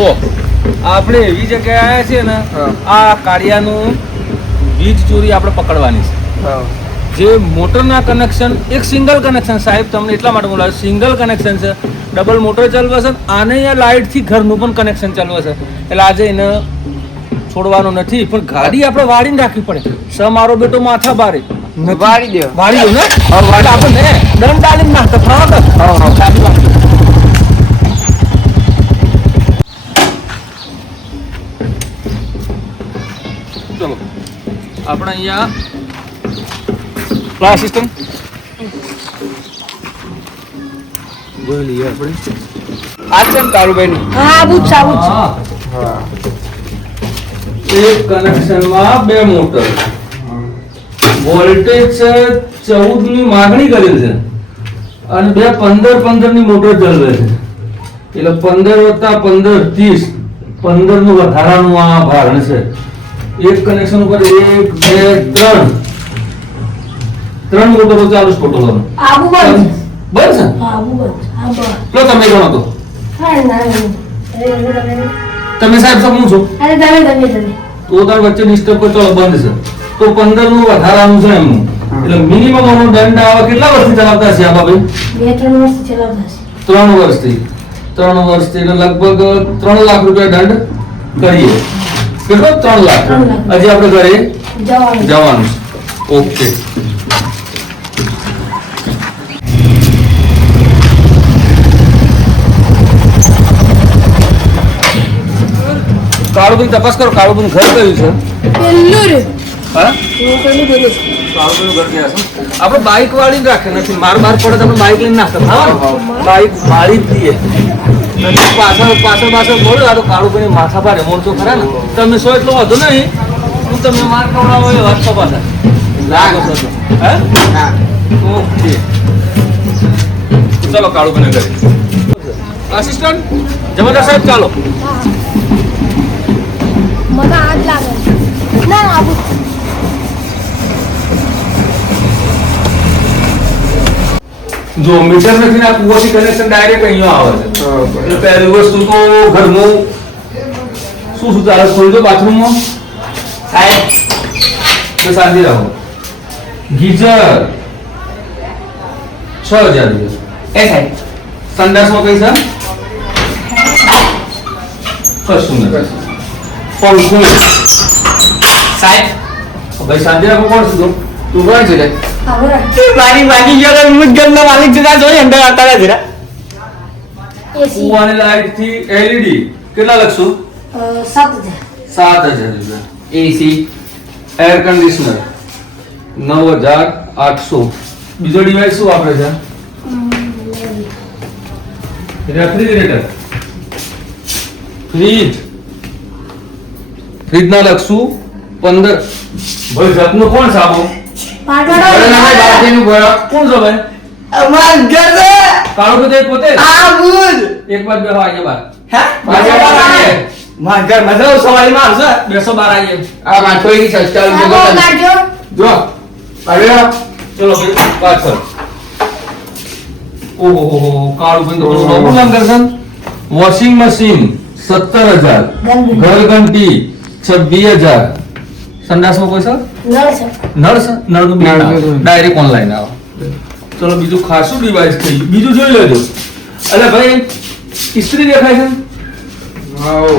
જો આપણે એવી જગ્યાએ આવ્યા છીએ ને, આ કાળિયાનું વીજ ચોરી આપણે પકડવાની છે. જે મોટરના કનેક્શન એક સિંગલ કનેક્શન, સાહેબ તમને એટલા માટે બોલાવ્યું, સિંગલ કનેક્શન છે, ડબલ મોટર ચાલવા છે, આને અહીંયા લાઇટથી ઘરનું પણ કનેક્શન ચાલવા છે. એટલે આજે એને છોડવાનું નથી, પણ ગાડી આપણે વાળીને રાખવી પડે. મારો બેટો માથા ભારે વાળી દે, વાળી દો ને આપણે દંડ ડાલીને નાખતા ફાવક. ચલો આપણે અહીંયા પ્લા સિસ્ટમ જોઈ લઈએ આપણે. આ છે ને કાળુભાઈ? હા, બુજ એક કનેક્શનમાં બે મોટર, વોલ્ટેજ છે 14 ની માગણી કરેલ છે અને બે 15 ની મોટર ચાલે છે. એટલે 15 + 15 30, 15 નું વધારાનું આ ભારણ છે. એક કનેક્શન ઉપર 1 2 3 મોટરો ચાલુ છે ટોટલ. આબુ બંધ બસ આબુ બંધ આબુ લો તમે ગણો તો. હા ના તમે સાહેબ સમજુ છો? અરે તમે તો તાર વચ્ચે ડિસ્ટર્બ પર ચાલો બંધ છે તો 15 નું વધારાનું છે એમનું. એટલે મિનિમમ આનો દંડ આવા કેટલા વર્ષથી ચલાવતા છે આ બાબે? 2-3 વર્ષથી ચલાવતા છે. 3 વર્ષથી. 3 વર્ષથી એટલે લગભગ 3 લાખ રૂપિયા દંડ કરીએ. કેટલો? 3 લાખ. હજી આપણે ઘરે જવાનું છે. ઓકે. કાળુભાઈ તપાસ કરો, કાળુભાઈ ઘર કયું છે? પેલું હા, હું પેલું બોલું કાળુભાઈનું ઘર ક્યાં છે? આપણે બાઇક વાળી રાખે નથી, માર પડે તો આપણે બાઇક લઈને નાખતા. હા, બાઇક વાળી જ દઈએ. નથી પાછળ બોલો. આ તો કાળુભાઈ માથા ભારે મોણસો ખરા ને. તમે સો એટલો વધુ નહીં, હું તમને માર કવડાવો એ વાત તો પાછા લાગો છો. હે? ઓકે, ચલો કાળુભાઈને ઘરે. આસિસ્ટન્ટ જમાદાર સાહેબ ચાલો. મને આગ લાગે ના આબુ. જો મીટર નથી ના કુવાથી કનેક્શન ડાયરેક્ટ અહીંયા આવે છે. એટલે પહેલી વસ્તુ તો ઘરનું શું ચાલે ખોલી દો બાથરૂમમાં. સાહેબ તો શાંતિ રાખો. ગીઝર 6000 રૂપિયા. એ સાહેબ સંડાસમાં કઈ છે? કશું નથી. પંખો સાહેબ ભાઈ શાંતિ રાખો. કોણ છે તું? કોણ છે? મારી બાકી ગયો તો હું જ ઘરના માલિક જતા જોઈ અંદર આવતા રહ્યા જરા. એસી કુવાની લાઈટ થી એલઈડી કેટલા લખશો? 7000 રૂપિયા. એસી એર કન્ડિશનર 9800. બીજો ડિવાઇસ શું વાપરે છે? રેફ્રિજરેટર. ફ્રીજ ના લખશું 15. ભાઈ જાતનું કોણ સાબો? કોણ છો ભાઈ? અમાર ઘર છે કાળો બધે પોતે આ બુજ એક બાદ બેહો આઈએ બાર. હે માર ઘર મધો સવારી માં આવશે. બેસો બાર આઈએ. આ માથોઈ ની સસ્તા આબુ કાઢજો. જો આવ્યો. ચલો ભાઈ પાછળ. ઓહો કાળો બંધ તો બહુ કામ કરશે. Washing machine 17000. ઘરઘંટી 26000. સંડાસમાં કોઈ સર? નળ છે. નળ છે? નળનું બિલ ડાયરેક્ટ ઓનલાઈન આવે. ચલો બીજું ખાસું ડિવાઇસ થઈ ગયું. બીજું જોઈ લેજો. અલે ભાઈ ઇસ્ત્રી દેખાય છે?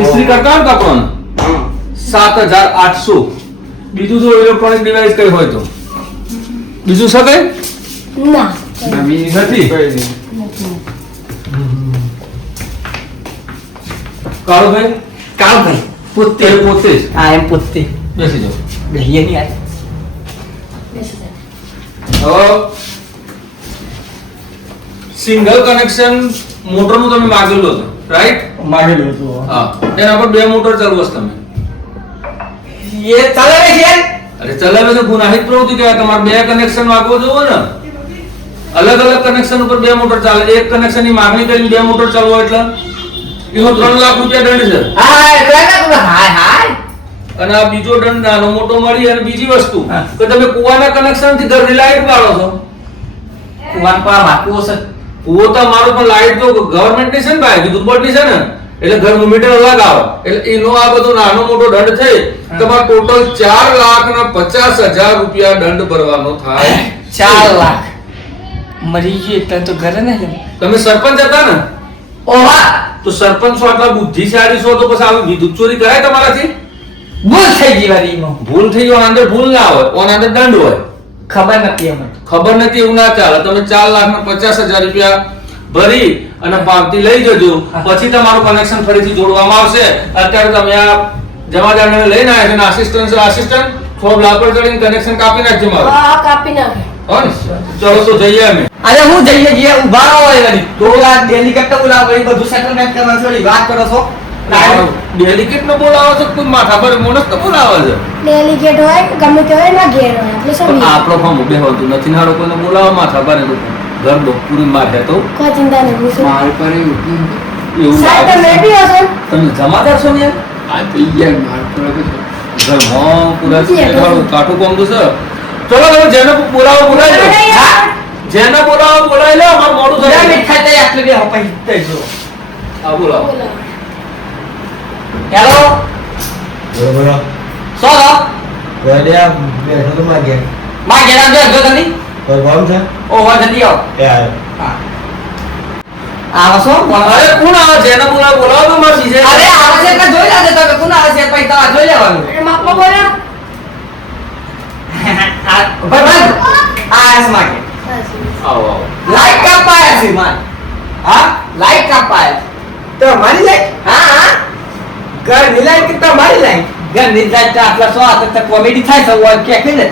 ઇસ્ત્રી કરતા હોય કપડાં 7800. બીજું જો ઇલેક્ટ્રોનિક ડિવાઇસ કઈ હોય તો બીજું છે કઈ? ના નથી. કાળુભાઈ કાળભાઈ પોતે પોતે જ. હા એમ પોતે બેસી જાઓ. બેહીએ ની યાર. હવે સિંગલ કનેક્શન મોટરનું તમે માગેલું હતું રાઈટ? માગેલું હતું. હા, એના પર બે મોટર ચાલવો છે તમે. એ ચાલે છે. અરે ચલાવે તો ગુનાહિત પ્રવૃત્તિ કહેવાય. તમારે બે કનેક્શન વાગવો જોવો ને. અલગ અલગ કનેક્શન ઉપર બે મોટર ચાલે. એક કનેક્શન ની માંગણી કરીને બે મોટર ચાલવો એટલે એનો 3 લાખ રૂપિયા દંડ છે. હા એટલે હાય હાય. અને આ બીજો દંડ નાનો મોટો મળી. અને બીજી વસ્તુ કે તમે કુવાના કનેક્શન થી ઘરની લાઈટ પાડો છો. કુવાન પા માકુઓ છે. કુવો તો મારો પણ લાઈટ તો ગવર્નમેન્ટ ની છે ને ભાઈ, વિદ્યુત બોર્ડ ની છે ને. એટલે ઘરનું મીટર અલગ આવે એટલે એનો આ બધો નાનો મોટો દંડ થઈ તમારે ટોટલ 4,50,000 રૂપિયા દંડ ભરવાનો થાય 4 લાખ મરી ગઈ એટલે તો ઘરે નહીં. તમે સરપંચ હતા ને ઓવા તો સરપંચ છો આટલા બુદ્ધિશાળી છો તો પછી આવી વિદ્યુત ચોરી કરાય તમારાથી? ભૂલ થઈ ગઈ વારી એમાં. ભૂલ થઈ ગઈ અંદર ભૂલ ના હોય ઓના અંદર દંડ હોય. ખબર નથી અમને. ખબર નથી એવું ના ચાલે. તમે 4,50,000 રૂપિયા ભરી અને પાવતી લઈ જજો પછી તમારું કનેક્શન ફરીથી જોડવામાં આવશે. અત્યારે તમે આ જમાદારને લઈને આવ્યા છે આસિસ્ટન્ટ થોડો લાપર ચડીને કનેક્શન કાપી નાખજો મારું. હા કાપી નાખે. હો ને? ચલો તો જઈએ અમે. અરે હું જઈએ જઈએ ઉભા રહો એ વારી. તો આ ડેલિકેટ બોલાવો વળી બધું સેટલમેન્ટ કરવાનું છે. વાત કરો છો. ડેલિકેટ નો બોલાવો છો કોઈ માથા પર મોણસ તો બોલાવે છે. ડેલિકેટ હોય કે ગમે તે હોય ના ઘેર હોય એટલે શું પણ આપણો ફોર્મ ઉભે હોતું નથી નાડો કોઈને બોલાવો માથા પર ઘર દો પૂરી માથે તો કોઈ ચિંતા નહીં પૂછો. માર પર એવું એવું સાહેબ તમે લાગે બી હશો. તમે જમાદાર છો ને યાર? આ થઈ ગયા માર પર ઘરમાં પૂરા થોડું કાઠું કોમ તો છે. ચલો તમે જેને બોલાવો બોલાવી લો. હા. જેને બોલાવો બોલાવી લો અમાર મોડું જરા થાય. મીઠાઈ તઈ આટલી બે હપાઈ તઈ જો. હા બોલાવો. હેલો બોલો સોરો ગડ્યા બેઠો તો માગે માં ઘેર આવજો જો જલ્દી. પર કોણ છે ઓ હો જલ્દી આવો. એ આયો હા આવો છો અરે કોણ આવે જેને બોલાવો બોલાવો તો માર સીજે. અરે આવે છે એટલે જોઈ લેજો તમે કોણ આવે છે પછી તમારે જોઈ લેવાનું. અને માપમાં બોલો. ભાઈ આ માગે આવો આવો. લાઈટ કાપાયા છે માર. હા લાઈટ કાપાયા તો મારી જાય હા હા ઘર ની લાઈટ કે તમારી લાઈટ ઘર ની લાઈટ આટલા સો આ તો કોમેડી થાય છે ઓર કે ને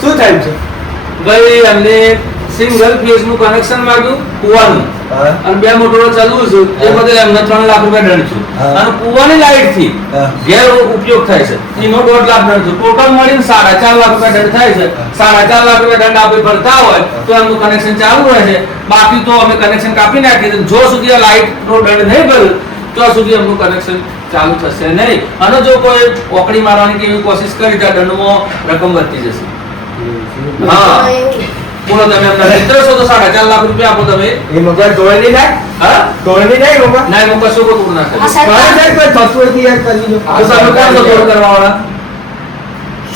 શું થયું છે ભાઈ અમને સિંગલ ફેઝ નું કનેક્શન માંગ્યું કુવાનું હા અને 2 મોટરો ચાલુ છે એ બદલે એમને 3 લાખ રૂપિયા દંડ છે હા. અને કુવાની લાઈટ થી હા. ઘેર ઉપયોગ થાય છે એનો 1.5 લાખ દંડ છે ટોટલ મળીને 4.5 લાખ રૂપિયા દંડ થાય છે 4.5 લાખ રૂપિયા દંડ આપણે ભરતા હોય તો એમનું કનેક્શન ચાલુ રહે છે બાકી તો અમે કનેક્શન કાપી નાખીએ છીએ. જો સુધી આ લાઈટ નો દંડ નહીં ભર્યો ત્યાં સુધી એમનું કનેક્શન ચાલુ થશે નહીં અને જો કોઈ ઓકડી મારવાની કે એવી કોશિશ કરી તો આ દંડમાં રકમ વધતી જશે. હા એવું. બોલો તમે એમના મિત્ર છો તો 4.5 લાખ રૂપિયા આપો તમે. એ મગર તોડ નહીં થાય હા તોડ નહીં થાય મગર ના એમાં કશું ખોટું ના આ થાય. સાહેબ ઘર જાય કોઈ થતું હોય તો યાર કરી દો તો તમે કોણ છો તોડ કરવા વાળા?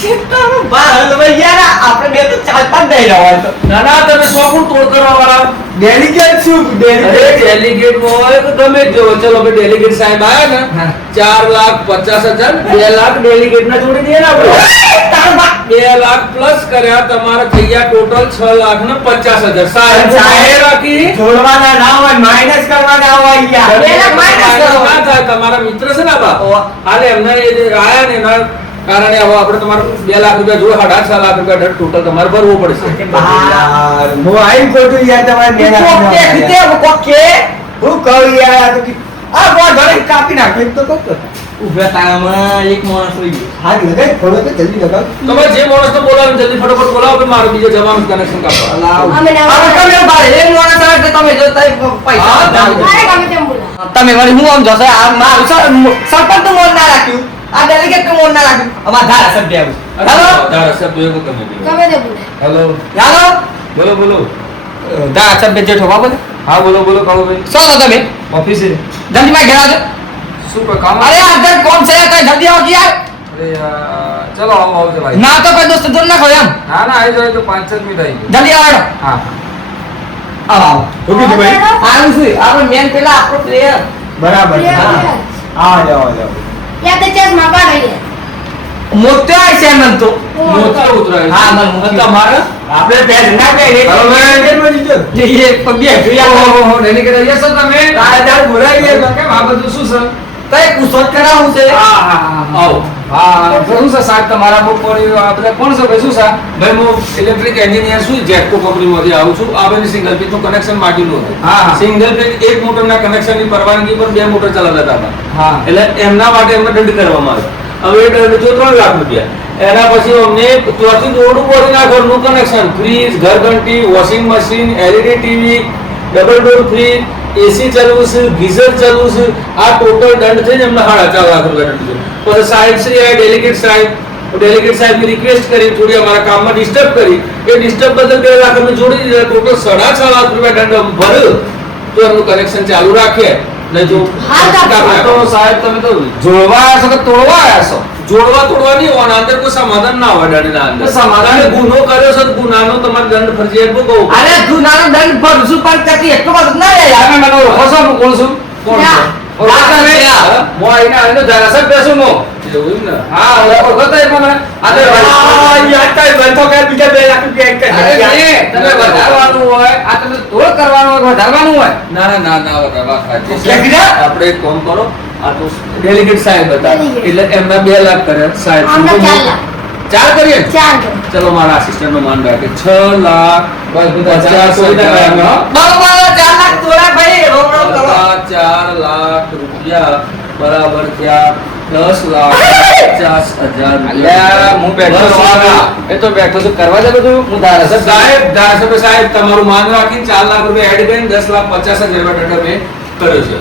શિફ્ટનું બાર ભાઈ યાર આપણે બે તો 4-5 દઈ રહ્યા તો ના ના તમે સો ફૂટ તોડ કરવા વાળા. ડેલિકેટ શું અરે ડેલિકેટ ડેલિગેટ હોય તો તમે જો ચલો ભાઈ ડેલિગેટ સાહેબ આયા ને હા. 4,50,000 2 લાખ ડેલિગેટ ના જોડી દઈએ ને આપણે તારો બાપ 2 લાખ પ્લસ કર્યા તમારે થઈ ગયા ટોટલ 6,50,000 સાહેબ સાહેબ. બાકી જોડવાના ના હોય માઇનસ કરવાના હોય યાર 2 લાખ minus કરો. ના થાય. તમારા મિત્ર છે ને બા ઓવા. હાલે એમને એ જે આયા ને એના કારણે હવે આપણે તમારે 2 લાખ રૂપિયા જોડે 6.5 લાખ રૂપિયા દંડ ટોટલ તમારે ભરવો પડશે. યાર હું આઈ ખોટું યાર તમારે કોક કે રીતે કોક કે હું કહું યાર આ તો આ બોલ ઘરે કાપી નાખે તો કોક ઉભા તારામાં એક માણસ હોય ગયો. હાથ લગાય ફોડો તો જલ્દી લગાવ તમે જે માણસને બોલાવો જલ્દી ફટાફટ બોલાવો કે મારે બીજો જવાનું કનેક્શન કાપવા. અમે ના હવે તમે બારે એક માણસ આવે એટલે તમે જો તઈ પૈસા હા, આપો. અરે ગમે તેમ બોલો. તમે વળી હું આમ જોશે આ મારું સરપંચ તો મોન ના રાખ્યું આ ડેલિગેટ તો મોન ના રાખ્યું અમાર ધારાસભ્ય આવ્યું હેલો ધારાસભ્ય એવું તમે બોલો. ગમે તે બોલે. હેલો હેલો બોલો બોલો. ધારાસભ્ય જેઠો બાબુ હા બોલો બોલો કાળુ ભાઈ. શું છો તમે ઓફિસે જલ્દી માં ઘેર આવજો શું કોઈ કામ? અરે અંદર કોમ છે કઈ જલ્દી આવો યાર અરે ચલો આવો આવજો ભાઈ. ના તો કોઈ દોસ્ત જોર ના ખો એમ ના ના આવી જાય તો 5 મિનિટ આવી જાય. જલ્દી આવો હા આવો આવો શું કીધું ભાઈ આવું છું આપણે મેન પેલા આપણો પ્લેયર બરાબર છે પ્રિય હા બોલે. આ જાઓ જાઓ યા તો ચશ્મા કાઢી મોટો આય છે મન તો મોચો ઉતરાય. હા, મને મોચો. તમારે આપણે પેજ ના પહેરે હવે એ પગે જોયા ઓહો ડેલિગેટ આવ્યા છો તમે? તાર બોલાઈ ગયા કેમ આ બધું શું છે? તઈ કુસોત કરાવું છે હા હા હા આવો. હા શું છે સાહેબ તમારા બપોરે આપણે કોણ છે ભાઈ શું છે? ભાઈ હું ઇલેક્ટ્રિક એન્જિનિયર છું જેટકો કંપનીમાંથી આવું છું આ બધી સિંગલ પીસ નું કનેક્શન માંગેલું હતું. હા, હા. સિંગલ પીસ એક મોટરના કનેક્શનની પરવાનગી પર 2 મોટર ચલાવતા હતા. હા. એટલે એમના માટે એમને દંડ કરવામાં આવ્યો. હવે એ દંડ જો 3 લાખ રૂપિયા. એના પછી અમને ત્યાંથી દોરડું બોરીના ઘરનું કનેક્શન ફ્રીજ ઘરઘંટી washing machine LED TV double door fridge AC ચાલવું છે ગીઝર ચાલવું છે આ ટોટલ દંડ થઈને એમને 4.5 લાખ રૂપિયા દંડ થયો. પછી સાહેબ શ્રી આ ડેલિગેટ સાહેબની રિક્વેસ્ટ કરી થોડી અમારા કામમાં ડિસ્ટર્બ કરી એ ડિસ્ટર્બ બદલ 2 લાખ અમે જોડી દીધા ટોટલ 6.5 લાખ રૂપિયા દંડ ભર્યો તો એમનું કનેક્શન ચાલુ રાખીએ નહીં જો હાથ આપશો. આ તો સાહેબ તમે તો જોડવા આવ્યા છો કે તોડવા આવ્યા છો? જોડવા તોડવા નહીં હોવાના, અંદર કોઈ સમાધાન ના હોય દંડના અંદર. સમાધાન- તમે ગુનો કર્યો છે તો ગુનાનો તમારે દંડ ફરજિયાત ભોગવવો પડે. અરે ગુનાનો દંડ ભરશું પણ ત્યાંથી એટલું બધું ના લે યાર. તમે મને ઓળખો છો? હું કોણ છું? કોણ ના. છું? ઓળખો તમે? હા? હું આઈને આવીને ધારાસભ્ય છું હું. એવું એમ ને? હા, ઓળખો તો એમાં મને. આ તો આ યાર તારે બંધો કરે બીજા 2 લાખ રૂપિયા એક અરે કરી નહીં, તમે વધારવાનું હોય, આ તમે તોડ કરવાનું હોય, વધારવાનું હોય. ના ના ના ના વધારવા ખાતી છે. ક્યાં કીધા? આપણે એક કામ કરો, આ તો ડેલિગેટ સાહેબ હતા Delegate. એટલે એમના 2 લાખ કર્યા સાહેબ. આમને 4 લાખ. 4 કરીએ ને? 4 કર. ચલો મારા આસિસ્ટન્ટ નું માન રાખે 6 લાખ બસ બધા 50,000. બરોબર, 4 લાખ તોડા ભાઈ, રોમ રોમ કરો. 4 લાખ રૂપિયા બરાબર થયા 10 લાખ 50,000 અલ્યા, હું બેઠો બસ છું. વાહ. એ તો બેઠો છું, કરવા દે બધું. હું ધારાસભ્ય. સાહેબ ધારાસભ્ય સાહેબ તમારું માન રાખીને 4 લાખ રૂપિયા એડ કરીને 10,50,000 જેવા દંડ મેં કર્યો છે.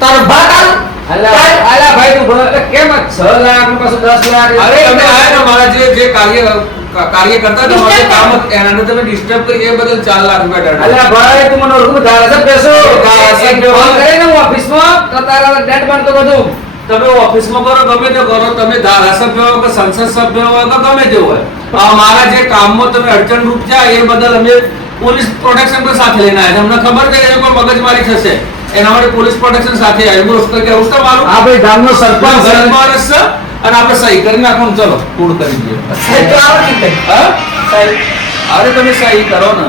તારો ભાગ આલ. અલ્યા ભાઈ, તું ભલે એટલે કેમ જ 6 લાખ ને પાછું 10 લાખ? અરે તમે આયા ને મારા જે કાર્ય કરતા હતા મારે કામ એનાને તમે ડિસ્ટર્બ કરી એ બદલ 4 લાખ રૂપિયા દંડ. અલ્યા ભાઈ, તું મને ઓળખું, ધારાસભ્ય છું. ધારાસભ્ય. એક ફોન કરીને હું ઓફિસમાં તો તારા ડેટ બનતો બધું. તમે ઓફિસમાં કરો ગમે તે કરો, તમે ધારાસભ્ય હોય કે સંસદ સભ્ય હોય કે ગમે તે હોય, મારા જે કામમાં તમે અડચણરૂપ થયા એ બદલ અમે પોલીસ પ્રોટેક્શન પણ સાથે લઈને આવ્યા. અમને ખબર છે કે એ કોઈ મગજમારી થશે એના માટે પોલીસ પ્રોટેક્શન સાથે આવ્યું. બોલો શું કેવું છે તમારું? આ ભાઈ ગામનો સરપંચ છે. ગરીબ માણસ છે અને આપણે સહી કરી નાખો ને ચલો પૂર્ણ કરી દઈએ. સાહેબ તો આવડે નહીં કઈ. હા? સાહેબ. અરે તમે સહી કરો ને.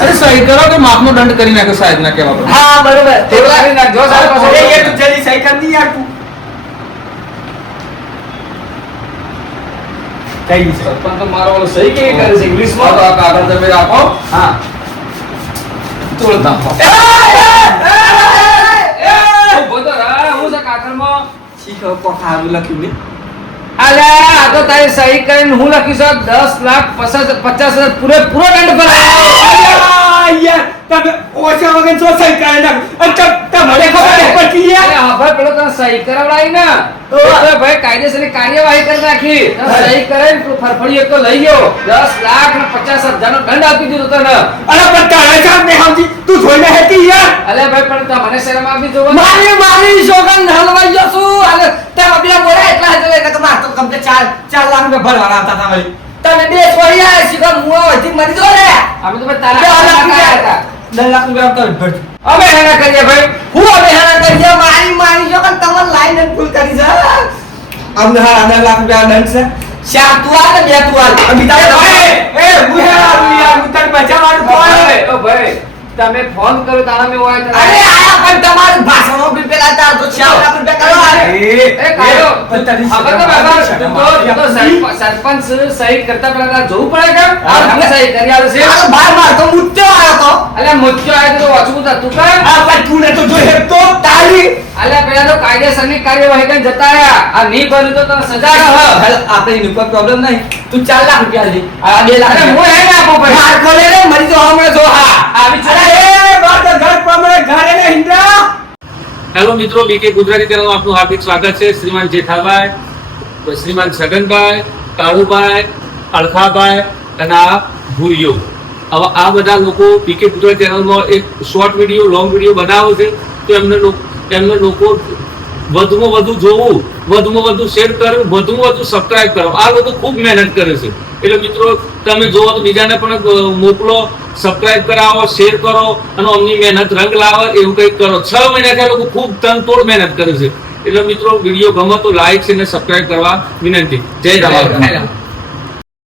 અરે સહી કરો કે માપનો દંડ કરી નાખો સાહેબ ના કહેવા પર. હા, બરોબર. તે કરી નાખજો, સાહેબ. અરે યાર તું જલ્દી સહી કર દી યાર તું. કઈ છે? સરપંચ તો મારો ઓલો સહી કેવી કરે છે હા, ઇંગ્લિશમાં? તો આ કાગળ તમે રાખો. હા. તોડ નાખો. ઉભો તો રહે, હું છે કાકરમાં? શીખો કો સારું લખ્યું ને. અલ્યા, આ તો તારી સહી કરીને હું લખીશ 10,50,000 પૂરો દંડ ભરાયો. આ યાર તમે ઓછા વગર શું સહી કરે નાખ. અને તમારે ખબર પડતી યાર. અરે હા ભાઈ, પેલો તને સહી કરાવડાવી ને તો ભાઈ કાયદેસરની કાર્યવાહી કરી નાખી. તને સહી કરાવીને તું ફરફડી એક તો લઈ ગયો. 10,50,000 નો દંડ આપી દીધો તને. અરે પણ તારે સાહેબ ને સમજી તું જોઈને હતી યાર. અલ્યા ભાઈ, પણ તમને શરમ આપી જોવો ને. મારી સોગંદ હલવાઈ ગયો છું. અને તમે બે બોલ્યા એટલા જ એટલે કે માર તો કમસે 4 લાખ રૂપિયા ભરવાના હતા તમારે. તમે બે છોડી આયા શીખો હું હજી મરી ગયો રે. અમે તો ભાઈ 10 તારા લાખ કાકા હતા. 10 લાખ રૂપિયા તમે ભરજો. અમે હેરા કરીએ ભાઈ. હું હવે હારા કરી દે મારી સોગંદ તમને લાઈન જ ફૂલ કરી છે. અમને હારા 10 લાખ રૂપિયા દંડ છે. ચાર તું આલ ને બે તું આલ. અભી તારે એ બુહેરા યાર હું તને બચાવવાનું કોણ? ઓ ભાઈ, તમે ફોન કર્યો તારા મેં હોય તો- અરે આયા પણ તમારું ભાષણો બી પેલા તાર તો 4 લાખ રૂપિયા કરો. એ કાયો, પણ તારી ખબર તો બાબા, તું તો સરપંચ સહી કરતા પહેલા તારે જોવું પડે કેમ? આ તમે સહી કરી આલે છે. આ તો બાર માર તો મુત્યો આયો તો. અલ્યા મુખ્ય આયો તો વાંચવું તા તું કાં? આ પણ તું ને તો જોઈ તો તારી. અલ્યા પેલા તો કાયદેસરની કાર્યવાહી કરીને જતા રહ્યા. આ નહીં બન્યું તો તને સજા રહે. હાલ આપણે એનો કોઈ પ્રોબ્લેમ નહીં. તું 4 લાખ રૂપિયા લે. આ 2 લાખ. અરે હું એને આપું ભાઈ. માર ખોલે રે મરી તો હમણે જો હા. આવી છે. અરે એ બાર તો ઘર પ્રમાણે ઘર એને હિંદા. હેલો મિત્રો, બીકે ગુજરાતી ચેનલમાં આપનું હાર્દિક સ્વાગત છે. શ્રીમાન જેઠાભાઈ, શ્રીમાન છગનભાઈ, કાળુભાઈ, અળખાભાઈ અને આ ભૂરિયો, હવે આ બધા લોકો બીકે ગુજરાતી ચેનલમાં એક શોર્ટ વિડીયો લોંગ વિડીયો બનાવે છે. તો એમને લોકો વધુમાં વધુ જોવું, વધુમાં વધુ શેર કરવું, વધુમાં વધુ સબસ્ક્રાઇબ કરો. આ લોકો ખૂબ મહેનત કરે છે. એટલે મિત્રો તમે જોવો તો બીજાને પણ મોકલો, સબસ્ક્રાઇબ કરાવો, શેર કરો અને અમની મહેનત રંગ લાવે એવું કંઈક કરો. 6 મહિનાથી આ લોકો ખૂબ તનતોડ મહેનત કરે છે. એટલે મિત્રો વિડીયો ગમે તો લાઈક છે અને સબસ્ક્રાઇબ કરવા વિનંતી. જય રામ.